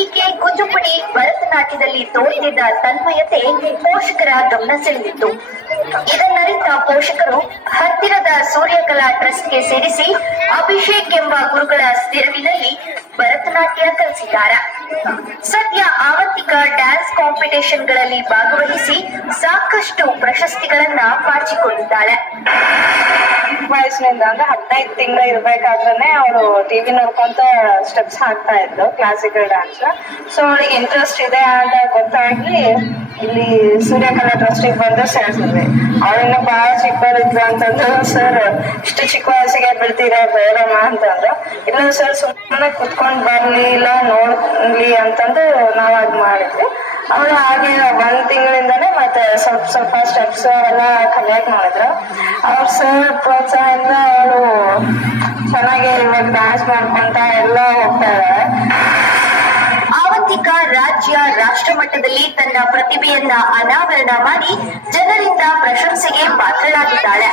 ಈಕೆ ಕುಚುಪುಡಿ ಭರತನಾಟ್ಯದಲ್ಲಿ ತೋರಿದ ತನ್ಮಯತೆ ಪೋಷಕರ ಗಮನ ಸೆಳೆದಿತ್ತು. ಇದನ್ನರಿತ ಪೋಷಕರು ಹತ್ತಿರದ ಸೂರ್ಯಕಲಾ ಟ್ರಸ್ಟ್ಗೆ ಸೇರಿಸಿ ಅಭಿಷೇಕ್ ಎಂಬ ಗುರುಗಳ ಸ್ಥಿರವಿನಲ್ಲಿ ಭರತನಾಟ್ಯ ಕಲಿಸಿದ್ದಾರೆ. ಸದ್ಯ ಆವಂತಿಕ ಡ್ಯಾನ್ಸ್ ಕಾಂಪಿಟೇಷನ್ಗಳಲ್ಲಿ ಭಾಗವಹಿಸಿ ಸಾಕಷ್ಟು ಪ್ರಶಸ್ತಿಗಳನ್ನ ಪಾಚಿಕೊಂಡಿದ್ದಾಳೆ. ವಯಸ್ಸಿನಿಂದ ಅಂದ್ರೆ ಹದಿನೈದು ತಿಂಗಳು ಇರ್ಬೇಕಾದ್ರೆ ಅವಳು ಟಿವಿ ನೋಡ್ಕೊಂತ ಸ್ಟೆಪ್ಸ್ ಹಾಕ್ತಾ ಇದ್ಲು ಕ್ಲಾಸಿಕಲ್ ಡ್ಯಾನ್ಸ್ ಸೊ ಅವಳಿಗೆ ಇಂಟ್ರೆಸ್ಟ್ ಇದೆ ಅಂತ ಗೊತ್ತಾಗಿ ಇಲ್ಲಿ ಸೂರ್ಯಕಲಾ ಟ್ರಸ್ಟಿಗೆ ಬಂದು ಸೇರಿಸಿದ್ವಿ. ಅವಳನ್ನ ಬಹಳ ಚಿಕ್ಕವರಿದ್ರು ಅಂತಂದ್ರು, ಸರ್, ಇಷ್ಟು ಚಿಕ್ಕ ವಯಸ್ಸಿಗೆ ಬಿಡ್ತೀರಾ, ಬೇಡಮ್ಮ ಅಂತಂದ್ರು. ಇಲ್ಲ, ಸರ್ ಸುಮ್ಮನೆ ಕುತ್ಕೊಂಡ್ ಬರ್ಲಿ, ಇಲ್ಲ, ನೋಡ್ಲಿ ಅಂತಂದು ನಾವ್ ಅದ್ ಮಾಡಿದ್ವಿ. ಅವಳು ಹಾಗೆ ಒಂದ್ ತಿಂಗಳಿಂದಾನೇ ಮತ್ತೆ ಸ್ವಲ್ಪ ಸ್ವಲ್ಪ ಸ್ಟೆಪ್ಸ್ ಎಲ್ಲ ಕಲಿಯಕ್ ಮಾಡಿದ್ರು. ಅವ್ರ ಸರ್ ಪ್ರೋತ್ಸಾಹದಿಂದ ಅವಳು ಚೆನ್ನಾಗಿ ಇವಾಗ ಡ್ಯಾನ್ಸ್ ಮಾಡ್ಕೊಂತ ಎಲ್ಲ ಹೋಗ್ತಾಳೆ ಆವಂತಿಕ ರಾಜ್ಯ ರಾಷ್ಟ್ರ ಮಟ್ಟದಲ್ಲಿ ತನ್ನ ಪ್ರತಿಭೆಯನ್ನ ಅನಾವರಣ ಮಾಡಿ ಜನರಿಂದ ಪ್ರಶಂಸೆಗೆ ಪಾತ್ರರಾಗಿದ್ದಾಳೆ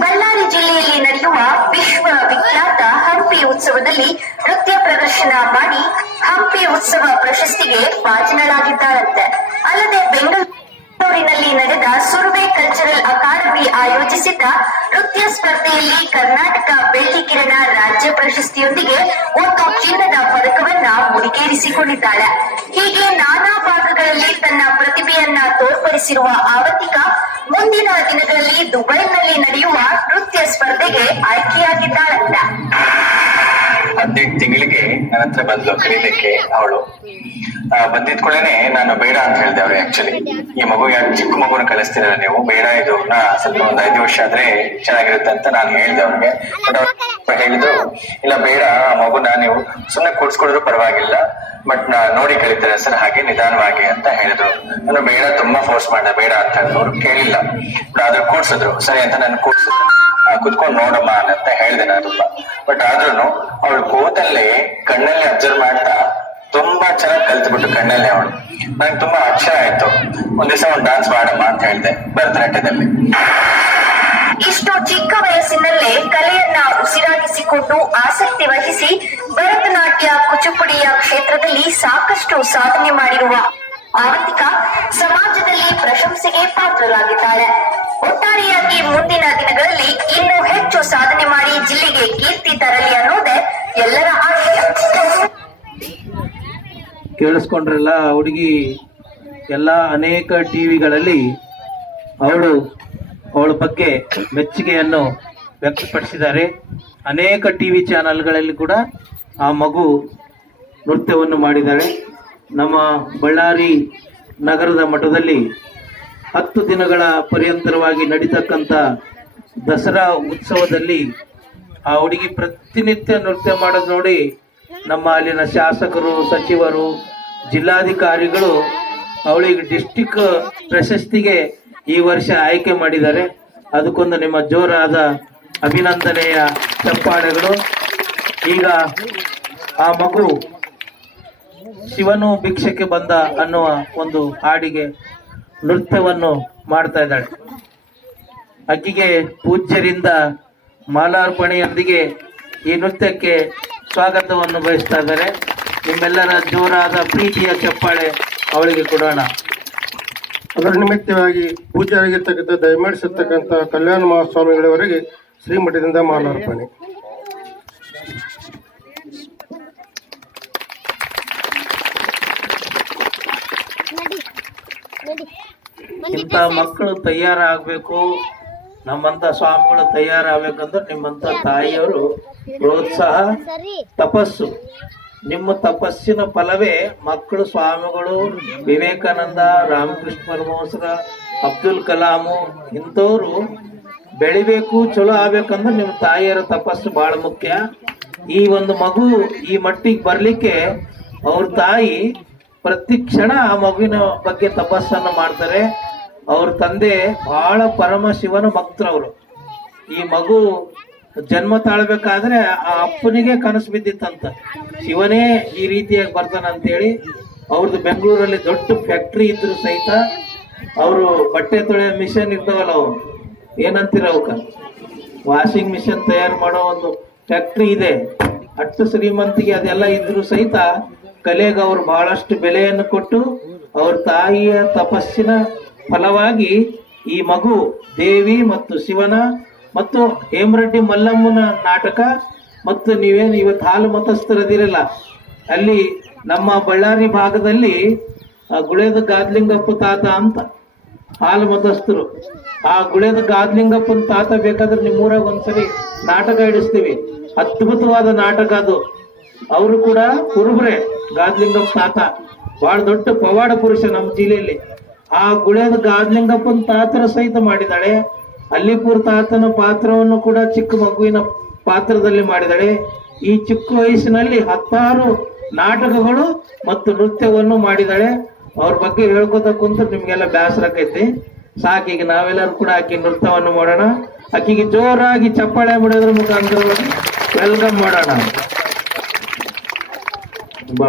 ಬಳ್ಳಾರಿ ಜಿಲ್ಲೆಯಲ್ಲಿ ನಡೆಯುವ ವಿಶ್ವ ವಿಖ್ಯಾತ ಹಂಪಿ ಉತ್ಸವದಲ್ಲಿ ನೃತ್ಯ ಪ್ರದರ್ಶನ ಮಾಡಿ ಹಂಪಿ ಉತ್ಸವ ಪ್ರಶಸ್ತಿಗೆ ಭಾಜನರಾಗಿದ್ದಾರಂತೆ ಅಲ್ಲದೆ ಬೆಂಗಳೂರಿನಲ್ಲಿ ನಡೆದ ಸುರ್ವೆ ಕಲ್ಚರಲ್ ಅಕಾಡೆಮಿ ಆಯೋಜಿಸಿದ್ದ ನೃತ್ಯ ಸ್ಪರ್ಧೆಯಲ್ಲಿ ಕರ್ನಾಟಕ ಬೆಳ್ಳಿ ಕಿರಣ ರಾಜ್ಯ ಪ್ರಶಸ್ತಿಯೊಂದಿಗೆ ಒಂದು ಚಿನ್ನದ ಪದಕವನ್ನ ಮುಡಿಗೇರಿಸಿಕೊಂಡಿದ್ದಾಳೆ. ಹೀಗೆ ನಾನಾ ಭಾಗಗಳಲ್ಲಿ ತನ್ನ ಪ್ರತಿಭೆಯನ್ನ ತೋರ್ಪಡಿಸಿರುವ ಆವತ್ತಿಕ ಮುಂದಿನ ದಿನಗಳಲ್ಲಿ ದುಬೈನಲ್ಲಿ ನಡೆಯುವ ನೃತ್ಯ ಸ್ಪರ್ಧೆಗೆ ಆಯ್ಕೆಯಾಗಿದ್ದಾಳಂತ. ಹದಿನೆಂಟು ತಿಂಗಳಿಗೆ ನನ್ನ ಹತ್ರ ಬಂದ್ಲು ಕಲೀಲಿಕ್ಕೆ ಅವಳು. ಬಂದಿದ್ ಕೂಡನೆ ನಾನು ಬೇಡ ಅಂತ ಹೇಳ್ದೆ ಅವ್ರಿಗೆ ಆಕ್ಚುಲಿ ಈ ಮಗು ಯಾಕೆ ಚಿಕ್ಕ ಮಗುನ ಕಳಿಸ್ತೀರಲ್ಲ ನೀವು? ಬೇಡ, ಇದು ಸ್ವಲ್ಪ ಒಂದ್ ಐದು ವರ್ಷ ಆದ್ರೆ ಚೆನ್ನಾಗಿರುತ್ತೆ ಅಂತ ನಾನು ಹೇಳ್ದೆ ಅವ್ರಿಗೆ ಬಟ್ ಹೇಳಿದ್ರು, ಇಲ್ಲ, ಬೇಡ, ಆ ಮಗುನ ನೀವು ಸುಮ್ನೆ ಕೂಡ್ಸ್ಕೊಡಿದ್ರು ಪರವಾಗಿಲ್ಲ. ಬಟ್ ನಾ ನೋಡಿ ಕಲಿತಾರೆ ಸರ್, ಹಾಗೆ ನಿಧಾನವಾಗಿ ಅಂತ ಹೇಳಿದ್ರು. ನಾನು ಬೇಡ, ತುಂಬಾ ಫೋರ್ಸ್ ಮಾಡಿದೆ, ಬೇಡ ಅಂತ ಅವ್ರು ಕೇಳಿಲ್ಲ. ಬಟ್ ಆದ್ರೂ ಕೂಡ್ಸಿದ್ರು. ಸರಿ ಅಂತ ನಾನು ಕೂಡ್ಸಿದ್ರು ಕುತ್ಕೊಂಡ್ ನೋಡಮ್ಮ ಅಂತ ಹೇಳಿದೆ ನಾನು ತುಂಬಾ. ಬಟ್ ಆದ್ರೂ ಅವಳು ಕೂತಲ್ಲೇ ಕಣ್ಣಲ್ಲಿ ಅಬ್ಸರ್ವ್ ಮಾಡ್ತಾ ತುಂಬಾ ಚೆನ್ನಾಗಿ ಕಲ್ತ್ಬಿಟ್ಟು ಕಣ್ಣಲ್ಲಿ ಅವಳು. ನಂಗೆ ತುಂಬಾ ಅಕ್ಷರ ಆಯ್ತು. ಒಂದ್ ದಿವಸ ಒಂದು ಡಾನ್ಸ್ ಮಾಡಮ್ಮ ಅಂತ ಹೇಳಿದೆ, ಭರತನಾಟ್ಯದಲ್ಲಿ. ಇಷ್ಟು ಚಿಕ್ಕ ವಯಸ್ಸಿನಲ್ಲೇ ಕಲೆಯನ್ನ ಉಸಿರಾಗಿಸಿಕೊಂಡು ಆಸಕ್ತಿ ವಹಿಸಿ ಭರತನಾಟ್ಯ ಕುಚುಪುಡಿಯ ಕ್ಷೇತ್ರದಲ್ಲಿ ಸಾಕಷ್ಟು ಸಾಧನೆ ಮಾಡಿರುವ ಆವಂತಿಕ ಸಮಾಜದಲ್ಲಿ ಪ್ರಶಂಸೆಗೆ ಪಾತ್ರರಾಗಿದ್ದಾಳೆ ಒಟ್ಟಾರೆಯಾಗಿ ಮುಂದಿನ ದಿನಗಳಲ್ಲಿ ಇನ್ನೂ ಹೆಚ್ಚು ಸಾಧನೆ ಮಾಡಿ ಜಿಲ್ಲೆಗೆ ಕೀರ್ತಿ ತರಲಿ ಕೇಳಿಸ್ಕೊಂಡ್ರಲ್ಲ ಹುಡುಗಿ ಎಲ್ಲ ಅನೇಕ ಟಿವಿಗಳಲ್ಲಿ ಅವಳು, ಅವಳ ಬಗ್ಗೆ ಮೆಚ್ಚುಗೆಯನ್ನು ವ್ಯಕ್ತಪಡಿಸಿದ್ದಾರೆ. ಅನೇಕ ಟಿವಿ ಚಾನಲ್ಗಳಲ್ಲಿ ಕೂಡ ಆ ಮಗು ನೃತ್ಯವನ್ನು ಮಾಡಿದ್ದಾಳೆ ನಮ್ಮ ಬಳ್ಳಾರಿ ನಗರದ ಮಠದಲ್ಲಿ ಹತ್ತು ದಿನಗಳ ಪರ್ಯಂತರವಾಗಿ ನಡೀತಕ್ಕಂಥ ದಸರಾ ಉತ್ಸವದಲ್ಲಿ ಆ ಹುಡುಗಿ ಪ್ರತಿನಿತ್ಯ ನೃತ್ಯ ಮಾಡೋದು ನೋಡಿ ನಮ್ಮ ಅಲ್ಲಿನ ಶಾಸಕರು, ಸಚಿವರು, ಜಿಲ್ಲಾಧಿಕಾರಿಗಳು ಅವಳಿಗೆ ಡಿಸ್ಟಿಕ್ ಪ್ರಶಸ್ತಿಗೆ ಈ ವರ್ಷ ಆಯ್ಕೆ ಮಾಡಿದ್ದಾರೆ. ಅದಕ್ಕೊಂದು ನಿಮ್ಮ ಜೋರಾದ ಅಭಿನಂದನೆಯ ಚಪ್ಪಾಳೆಗಳು. ಈಗ ಆ ಮಗು ಶಿವನು ಭಿಕ್ಷಕ್ಕೆ ಬಂದ ಅನ್ನುವ ಒಂದು ಹಾಡಿಗೆ ನೃತ್ಯವನ್ನು ಮಾಡ್ತಾ ಇದ್ದಾಳೆ. ಅಕ್ಕಿಗೆ ಪೂಜ್ಯರಿಂದ ಮಾಲಾರ್ಪಣೆಯೊಂದಿಗೆ ಈ ನೃತ್ಯಕ್ಕೆ ಸ್ವಾಗತವನ್ನು ಬಯಸ್ತಾ ಇದ್ದಾರೆ. ನಿಮ್ಮೆಲ್ಲರ ಜೋರಾದ ಪ್ರೀತಿಯ ಚಪ್ಪಾಳೆ ಅವಳಿಗೆ ಕೊಡೋಣ. ಅದರ ನಿಮಿತ್ತವಾಗಿ ಪೂಜಾರಿಗಿರ್ತಕ್ಕಂಥ ದಯಮಾಡಿಸಿರ್ತಕ್ಕಂಥ ಕಲ್ಯಾಣ ಮಹಾಸ್ವಾಮಿಗಳವರೆಗೆ ಶ್ರೀಮಠದಿಂದ ಮಾಲಾರ್ಪಣೆ. ಇಂಥ ಮಕ್ಕಳು ತಯಾರಾಗಬೇಕು. ನಮ್ಮಂತ ಸ್ವಾಮಿಗಳು ತಯಾರಾಗಬೇಕಂದ್ರೆ ನಿಮ್ಮಂತ ತಾಯಿಯವರು ಪ್ರೋತ್ಸಾಹ, ತಪಸ್ಸು. ನಿಮ್ಮ ತಪಸ್ಸಿನ ಫಲವೇ ಮಕ್ಕಳು, ಸ್ವಾಮಿಗಳು, ವಿವೇಕಾನಂದ, ರಾಮಕೃಷ್ಣ ಪರಮಹಂಸರ, ಅಬ್ದುಲ್ ಕಲಾಮು ಇಂಥವ್ರು ಬೆಳಿಬೇಕು, ಚಲೋ ಆಗ್ಬೇಕಂದ್ರೆ ನಿಮ್ಮ ತಾಯಿಯರ ತಪಸ್ಸು ಬಹಳ ಮುಖ್ಯ. ಈ ಒಂದು ಮಗು ಈ ಮಟ್ಟಿಗೆ ಬರ್ಲಿಕ್ಕೆ ಅವ್ರ ತಾಯಿ ಪ್ರತಿ ಕ್ಷಣ ಆ ಮಗುವಿನ ಬಗ್ಗೆ ತಪಸ್ಸನ್ನು ಮಾಡ್ತಾರೆ. ಅವ್ರ ತಂದೆ ಬಹಳ ಪರಮ ಶಿವನ ಭಕ್ತರವರು. ಈ ಮಗು ಜನ್ಮ ತಾಳ್ಬೇಕಾದ್ರೆ ಆ ಅಪ್ಪನಿಗೆ ಕನಸು ಬಿದ್ದಿತ್ತಂತ. ಶಿವನೇ ಈ ರೀತಿಯಾಗಿ ಬರ್ತಾನಂತೇಳಿ ಅವ್ರದ್ದು ಬೆಂಗಳೂರಲ್ಲಿ ದೊಡ್ಡ ಫ್ಯಾಕ್ಟ್ರಿ ಇದ್ರು ಸಹಿತ ಅವರು ಬಟ್ಟೆ ತೊಳೆಯೋ ಮಿಷನ್ ಇರ್ತಾವಲ್ಲ ಅವು ಏನಂತೀರ ಅವಕ್ಕ? ವಾಷಿಂಗ್ ಮಿಷನ್ ತಯಾರು ಮಾಡೋ ಒಂದು ಫ್ಯಾಕ್ಟ್ರಿ ಇದೆ. ಅಷ್ಟು ಶ್ರೀಮಂತಿಗೆ ಅದೆಲ್ಲ ಇದ್ರು ಸಹಿತ ಕಲೆಗೆ ಅವರು ಬಹಳಷ್ಟು ಬೆಲೆಯನ್ನು ಕೊಟ್ಟು ಅವ್ರ ತಾಯಿಯ ತಪಸ್ಸಿನ ಫಲವಾಗಿ ಈ ಮಗು ದೇವಿ ಮತ್ತು ಶಿವನ ಮತ್ತು ಹೇಮರೆಡ್ಡಿ ಮಲ್ಲಮ್ಮನ ನಾಟಕ ಮತ್ತು ನೀವೇನು ಇವತ್ತು ಹಾಲು ಮತಸ್ಥರದಿರಲ್ಲ ಅಲ್ಲಿ ನಮ್ಮ ಬಳ್ಳಾರಿ ಭಾಗದಲ್ಲಿ ಗುಳೇದ ಗಾದ್ಲಿಂಗಪ್ಪ ತಾತ ಅಂತ ಹಾಲು ಮತಸ್ಥರು. ಆ ಗುಳೇದ ಗಾದ್ಲಿಂಗಪ್ಪನ ತಾತ ಬೇಕಾದ್ರೆ ನಿಮ್ಮೂರಾಗ ಒಂದ್ಸರಿ ನಾಟಕ ಇಡಿಸ್ತೀವಿ. ಅದ್ಭುತವಾದ ನಾಟಕ ಅದು. ಅವರು ಕೂಡ ಕುರುಬ್ರೆ ಗಾದ್ಲಿಂಗಪ್ಪ ತಾತ. ಬಹಳ ದೊಡ್ಡ ಪವಾಡ ಪುರುಷ ನಮ್ಮ ಜಿಲ್ಲೆಯಲ್ಲಿ. ಆ ಗುಳೇದ ಗಾದ್ಲಿಂಗಪ್ಪನ ತಾತರ ಸಹಿತ ಮಾಡಿದಾಳೆ ಅಲ್ಲಿಪುರ ತಾತನ ಪಾತ್ರವನ್ನು ಕೂಡ ಚಿಕ್ಕ ಮಗುವಿನ ಪಾತ್ರದಲ್ಲಿ ಮಾಡಿದಾಳೆ ಈ ಚಿಕ್ಕ ವಯಸ್ಸಿನಲ್ಲಿ ಹತ್ತಾರು ನಾಟಕಗಳು ಮತ್ತು ನೃತ್ಯವನ್ನು ಮಾಡಿದಾಳೆ ಅವ್ರ ಬಗ್ಗೆ ಹೇಳ್ಕೊತ ಕುಂತ ನಿಮ್ಗೆಲ್ಲ ಬ್ಯಾಸರ ಆಕೈತಿ ಸಾಕು, ಈಗ ನಾವೆಲ್ಲರೂ ಕೂಡ ಆಕೆ ನೃತ್ಯವನ್ನು ಮಾಡೋಣ. ಆಕೆಗೆ ಜೋರಾಗಿ ಚಪ್ಪಾಳೆ ಮಾಡಿದ್ರ ಮುಖಾಂತರ ವೆಲ್ಕಮ್ ಮಾಡೋಣ ಬಾ.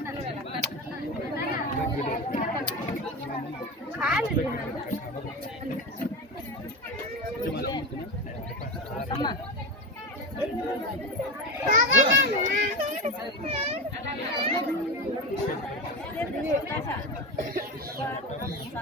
Good.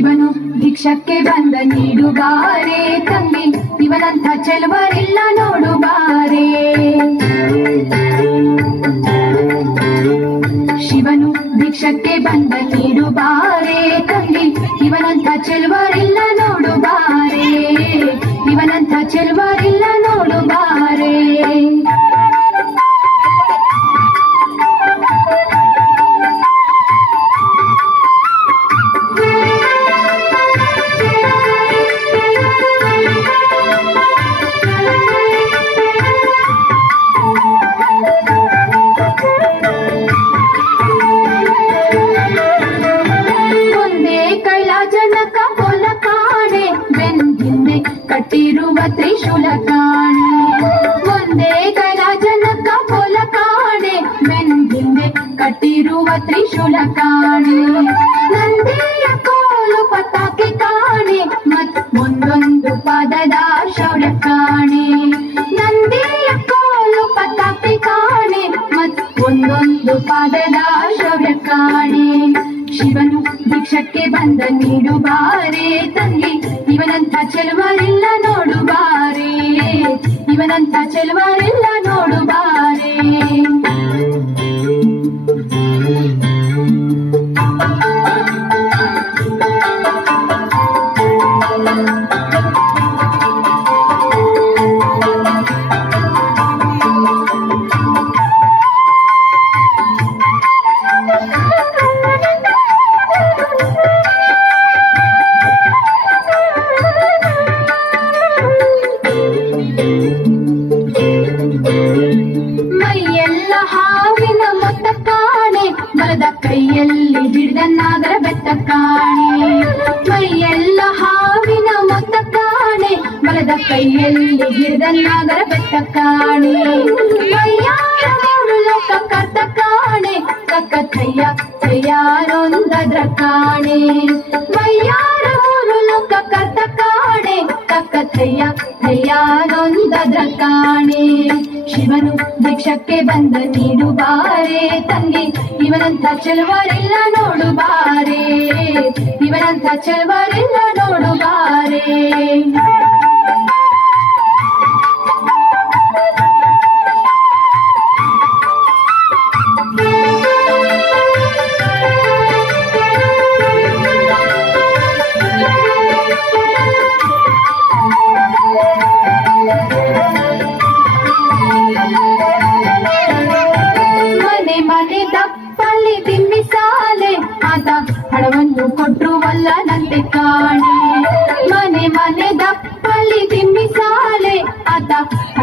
ಶಿವನು ಭಿಕ್ಷಕ್ಕೆ ಬಂದ ನೀಡುಗಾರೆ ತಂಗಿ, ಇವನಂಥ ಚೆಲುವರಿಲ್ಲ ನೋಡುಬಾರೆ ಶಿವನು ಭಿಕ್ಷಕ್ಕೆ ಬಂದ ನೀಡುಬಾರೆ ತಂಗಿ, ಇವನಂಥ ಚೆಲುವರಿಲ್ಲ ಒಂದೊಂದು ಪಾದದ ಶೌರ್ಯ ಕಾಣೆ. ಶಿವನು ಭಿಕ್ಷಕ್ಕೆ ಬಂದ ನೀಡುಬಾರೆ ತಂಗಿ ಇವನಂತ ಚೆಲುವರಿಲ್ಲ ನೋಡುಬಾರೆ ಇವನಂತ ಚೆಲುವರಿಲ್ಲ ನೋಡುಬಾರೆ ಮೈಯೆಲ್ಲ ಕೈಯಲ್ಲಿ ಹಿಡಿದನ್ನಾದರ ಬೆತ್ತ ಕಾಣೆ. ಮೈಯೆಲ್ಲ ಹಾವಿನ ಮೊತ್ತ ಕಾಣೆ. ಬಲದ ಕೈಯಲ್ಲಿ ಹಿಡಿದನ್ನಾದರ ಬೆತ್ತ ಕಾಣೆ. ಲೋಕ ಕರ್ತ ಕಾಣೆ. ಕಕ್ಕ ಕೈಯ ಕೈಯಾರೊಂದದ್ರ ಕಾಣೆ. ಮೈಯಾರ ಕೈಯಾರೊಂದದ್ರ ಕಾಣೆ ಶಿವನು ಭಿಕ್ಷಕ್ಕೆ ಬಂದ ನೀಡುಬಾರೆ. ತಂಗಿ ಇವನಂತ ಚೆಲುವರಿಲ್ಲ ನೋಡುಬಾರೆ. ಇವನಂತ ಚೆಲುವರಿಲ್ಲ ನೋಡುಬಾರೆ.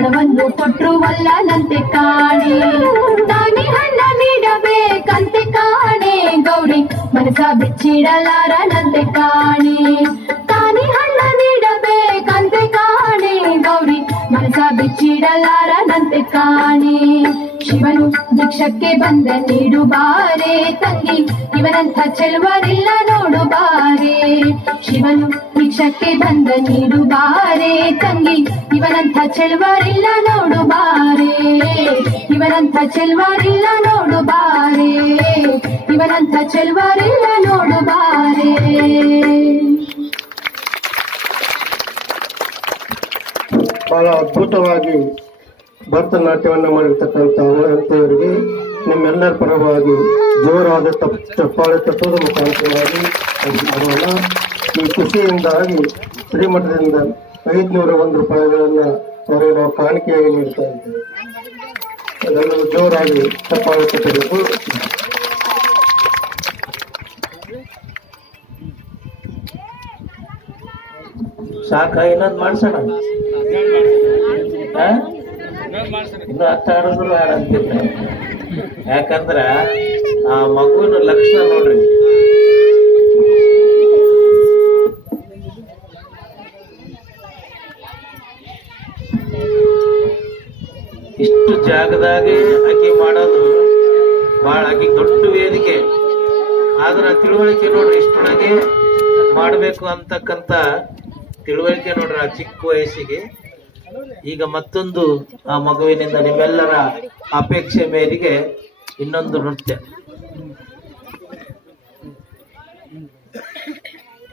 ಹಣವನ್ನು ಕೊಟ್ರು ನಂತೆ ಕಾಣೆ. ತಾನಿ ಹಣ್ಣ ನೀಡಬೇಕಂತೆ ಕಾಣೆ. ಗೌರಿ ಮನಸ ಬಿಚ್ಚಿಡಲಾರನಂತೆ ಕಾಣೆ. ತಾನಿ ಹಣ್ಣ ನೀಡಬೇಕಂತೆ ಕಾಣೆ. ಗೌರಿ ಮನಸ ಬಿಚ್ಚಿಡಲಾರನಂತೆ ಕಾಣೆ. ಶಿವನು ದೀಕ್ಷಕ್ಕೆ ಬಂದ ನೀಡು ಬಾರೆ ತಂಗಿ. ಇವನಂಥ ಚೆಲುವರಿಲ್ಲ ಶಿವನು ಭಿಕ್ಷಕ್ಕೆ ಬಂದ ನೀಡು ಬಾರೆ ತಂಗಿ. ಇವನಂಥ ಚೆಲ್ವರಿಲ್ಲ ನೋಡು ಬಾರೆ ಇವನಂಥ ಚೆಲ್ವರಿಲ್ಲ ನೋಡು ಬಾರೆ ಇವನಂಥ ಚೆಲ್ವರಿಲ್ಲ ನೋಡು ಬಾರೆ ಬಹಳ ಅದ್ಭುತವಾಗಿ ಭರತನಾಟ್ಯವನ್ನು ಮಾಡಿರ್ತಕ್ಕಂಥ ಅವರಂತೆಯವರಿಗೆ ನಿಮ್ಮೆಲ್ಲರ ಪರವಾಗಿ ಜೋರಾದ ತಪ್ ಚಪ್ಪಾಳೆ ತಟ್ಟುವುದರ ಮುಖಾಂತರವಾಗಿ ಮಾಡೋಣ ಈ ಖುಷಿಯಿಂದಾಗಿ ಶ್ರೀಮಠದಿಂದ ಐದುನೂರ ಒಂದು ರೂಪಾಯಿಗಳನ್ನು ಅವರಿಗೆ ನಾವು ಕಾಣಿಕೆಯಾಗಿ ನೀಡ್ತಾ ಇದ್ದೇವೆ. ಅದನ್ನು ಜೋರಾಗಿ ತಟ್ಟಬೇಕು ಸಾಕ? ಇನ್ನೊಂದು ಮಾಡ್ಸೋಣ? ಇನ್ನು ಹತ್ತು ಯಾಕಂದ್ರ ಆ ಮಗುವಿನ ಲಕ್ಷಣ ನೋಡ್ರಿ ಇಷ್ಟು ಜಾಗದಾಗೆ ಆಕೆ ಮಾಡೋದು ಬಹಳ ಆಕಿ ದೊಡ್ಡ ವೇದಿಕೆ. ಆದ್ರೆ ತಿಳುವಳಿಕೆ ನೋಡ್ರಿ, ಇಷ್ಟೊಳಗೆ ಮಾಡಬೇಕು ಅಂತಕ್ಕಂತ ತಿಳುವಳಿಕೆ ನೋಡ್ರಿ ಆ ಚಿಕ್ಕ ವಯಸ್ಸಿಗೆ. ಈಗ ಮತ್ತೊಂದು ಆ ಮಗುವಿನಿಂದ ನಿಮ್ಮೆಲ್ಲರ ಅಪೇಕ್ಷೆ ಮೇರೆಗೆ ಇನ್ನೊಂದು ನೃತ್ಯ.